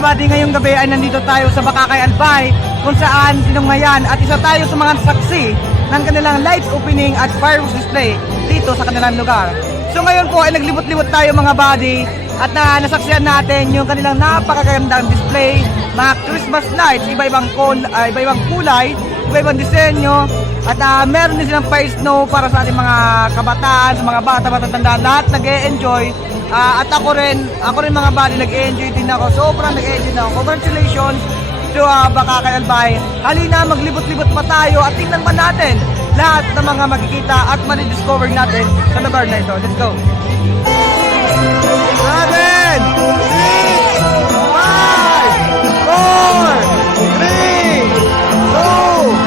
mga buddy, ngayong gabi ay nandito tayo sa Bacacay, Albay, kung saan sinungayan at isa tayo sa mga saksi ng kanilang lights opening at fireworks display dito sa kanilang lugar. So ngayon po ay naglibot-libot tayo mga buddy at nasaksihan natin yung kanilang napakagandang display, mga Christmas lights, iba-ibang kulay, iba-ibang disenyo, at meron din silang fire snow para sa ating mga kabataan, sa mga bata, matatanda, lahat nag-e-enjoy. At ako rin mga buddy, nag-enjoy din ako. Sobrang nag-enjoy na ako. Congratulations to Bacacay Albay. Halina, maglibot-libot pa tayo at tingnan pa natin lahat ng mga makikita at ma-discover natin sa lugar na ito. Let's go! 7, 6, 5, 4, 3, 2,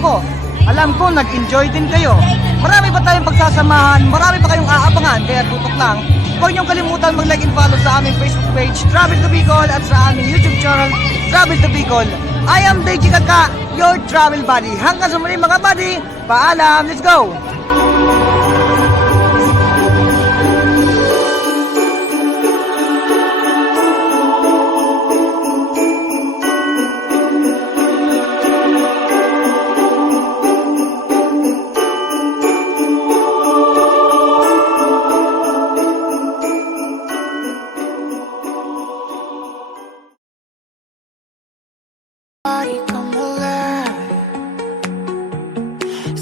ako. Alam ko nag-enjoy din kayo. Marami pa tayong pagsasamahan, marami pa kayong aabangan, kaya tutok lang. Huwag niyong kalimutan mag-like and follow sa aming Facebook page, Travel to Bicol, at sa aming YouTube channel, Travel to Bicol. I am DJ Kaka, your travel buddy. Hanggang sa muli mga buddy, paalam, let's go!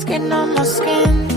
Skin on my skin.